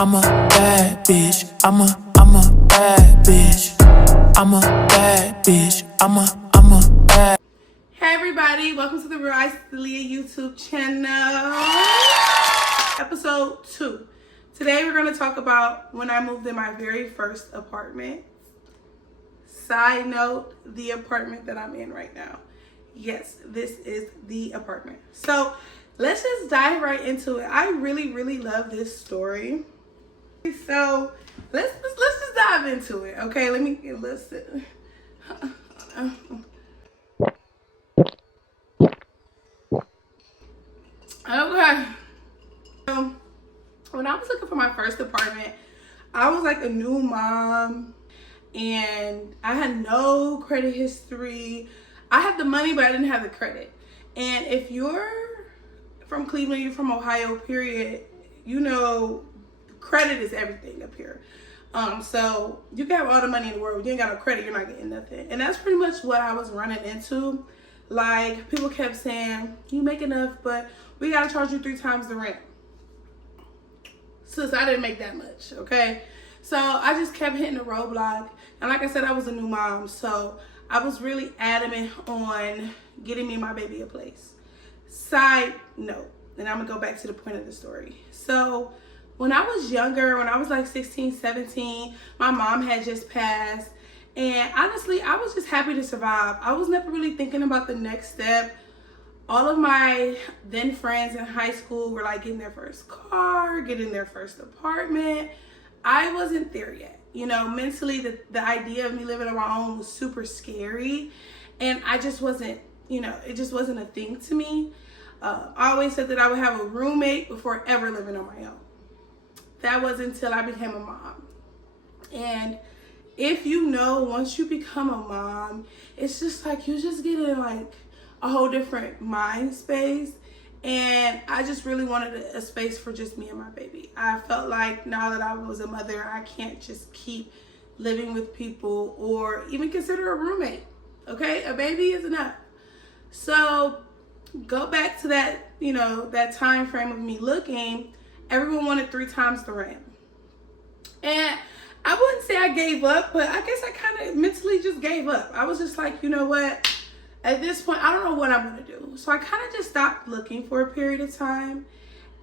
I'm a bad bitch. I'm a bad bitch. I'm a bad bitch. I'm a bad. Hey everybody, welcome to the Rise to Leah YouTube channel. Episode 2. Today we're going to talk about when I moved in my very first apartment. Side note, the apartment that I'm in right now. Yes, this is the apartment. So let's just dive right into it. I really love this story. So let's just dive into it. Okay, let me listen. Okay. So when I was looking for my first apartment, I was like a new mom and I had no credit history. I had the money, but I didn't have the credit. And if you're from Cleveland, you're from Ohio, period, you know, credit is everything up here. So you can have all the money in the world, you ain't got no credit, you're not getting nothing. And that's pretty much what I was running into. Like, people kept saying, you make enough, but we gotta charge you 3 times the rent. Sis, I didn't make that much, okay? So I just kept hitting the roadblock. And like I said, I was a new mom, so I was really adamant on getting me and my baby a place. Side note, and I'm gonna go back to the point of the story. So when I was younger, when I was like 16, 17, my mom had just passed. And honestly, I was just happy to survive. I was never really thinking about the next step. All of my then friends in high school were like getting their first car, getting their first apartment. I wasn't there yet. You know, mentally, the idea of me living on my own was super scary. And I just wasn't, you know, it just wasn't a thing to me. I always said that I would have a roommate before ever living on my own. That wasn't until I became a mom. And if you know, once you become a mom, it's just like you just get in like a whole different mind space. And I just really wanted a space for just me and my baby. I felt like now that I was a mother, I can't just keep living with people or even consider a roommate. Okay, a baby is enough. So go back to that, you know, that time frame of me looking. Everyone wanted 3 times the rent. And I wouldn't say I gave up, but I guess I kind of mentally just gave up. I was just like, you know what? At this point, I don't know what I'm going to do. So I kind of just stopped looking for a period of time.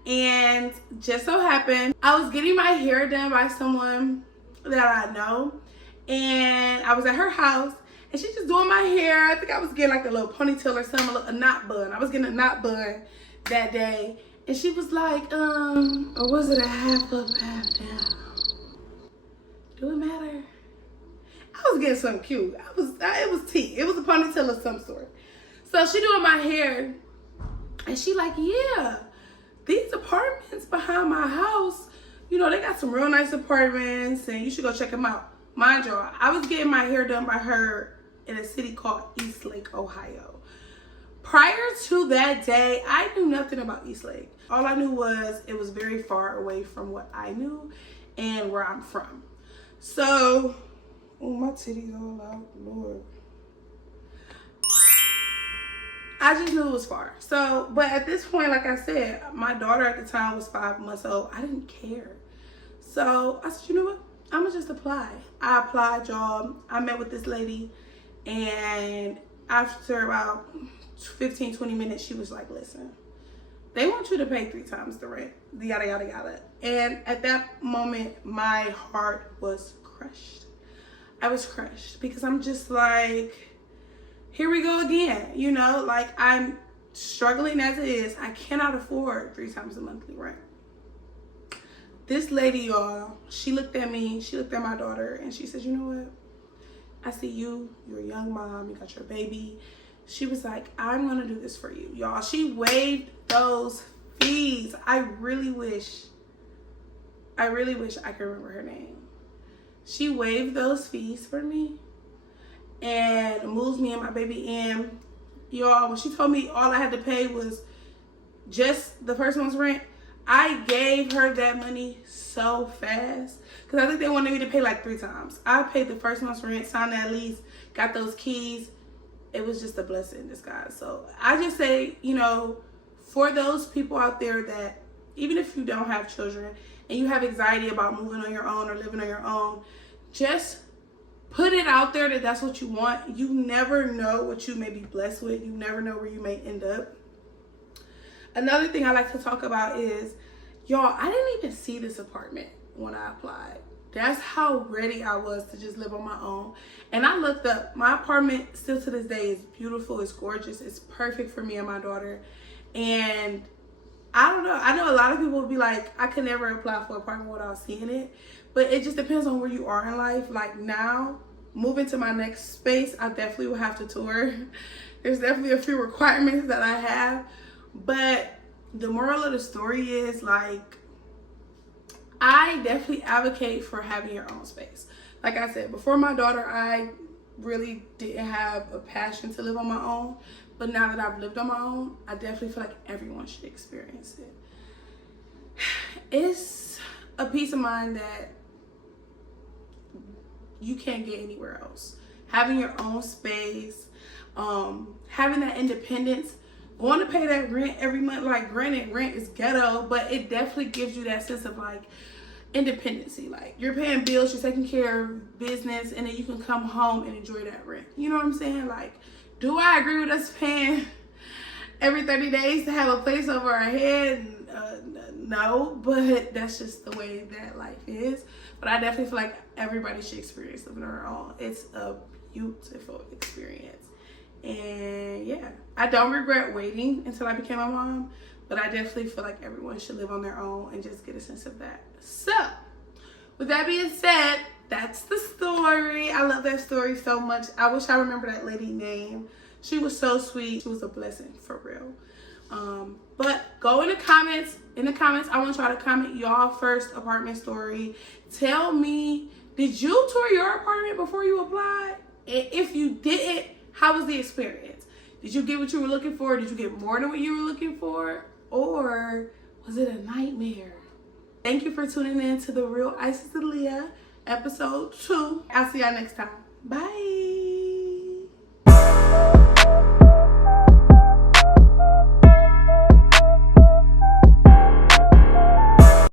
And just so happened, I was getting my hair done by someone that I know. And I was at her house. And she's just doing my hair. I think I was getting like a little ponytail or something, a knot bun. I was getting a knot bun that day. And she was like, or was it a half up, half down? Do it matter? I was getting something cute. It was tea. It was a ponytail of some sort. So she doing my hair. And she like, yeah, these apartments behind my house, you know, they got some real nice apartments and you should go check them out. Mind you, I was getting my hair done by her in a city called Eastlake, Ohio. Prior to that day, I knew nothing about Eastlake. All I knew was it was very far away from what I knew and where I'm from. So, oh, my titties all out, Lord. I just knew it was far. So, but at this point, like I said, my daughter at the time was 5 months old. I didn't care. So I said, you know what? I'm gonna just apply. I applied, y'all. I met with this lady, and after about 15, 20 minutes, she was like, listen, they want you to pay 3 times the rent, yada, yada, yada. And at that moment, my heart was crushed. I was crushed because I'm just like, here we go again. You know, like I'm struggling as it is. I cannot afford 3 times the monthly rent. This lady, y'all, she looked at me, she looked at my daughter, and she said, you know what? I see you're a young mom, you got your baby. She was like, I'm gonna do this for you, y'all. She waived those fees. I really wish I could remember her name. She waived those fees for me and moves me and my baby in. Y'all, when she told me all I had to pay was just the first month's rent, I gave her that money so fast because I think they wanted me to pay like 3 times. I paid the first month's rent, signed that lease, got those keys. It was just a blessing in disguise. So I just say, you know, for those people out there that even if you don't have children and you have anxiety about moving on your own or living on your own, just put it out there that that's what you want. You never know what you may be blessed with. You never know where you may end up. Another thing I like to talk about is, y'all, I didn't even see this apartment when I applied. That's how ready I was to just live on my own. And I looked up, my apartment still to this day is beautiful, it's gorgeous, it's perfect for me and my daughter. And I don't know, I know a lot of people would be like, I could never apply for an apartment without seeing it. But it just depends on where you are in life. Like now, moving to my next space, I definitely will have to tour. There's definitely a few requirements that I have. But the moral of the story is, like, I definitely advocate for having your own space. Like I said, before my daughter, I really didn't have a passion to live on my own. But now that I've lived on my own, I definitely feel like everyone should experience it. It's a peace of mind that you can't get anywhere else. Having your own space, having that independence, going to pay that rent every month. Like, granted, rent is ghetto, but it definitely gives you that sense of like independency. Like, you're paying bills, you're taking care of business, and then you can come home and enjoy that rent. You know what I'm saying? Like, do I agree with us paying every 30 days to have a place over our head? No, but that's just the way that life is. But I definitely feel like everybody should experience living on their own. It's a beautiful experience. And yeah, I don't regret waiting until I became a mom, but I definitely feel like everyone should live on their own and just get a sense of that. So, with that being said, that's the story. I love that story so much. I wish I remember that lady's name. She was so sweet. She was a blessing, for real. But go in the comments. I want y'all to comment y'all first apartment story. Tell me, did you tour your apartment before you applied? And if you didn't, how was the experience? Did you get what you were looking for? Did you get more than what you were looking for? Or was it a nightmare? Thank you for tuning in to The Real Isis and Leah, episode 2. I'll see y'all next time. Bye.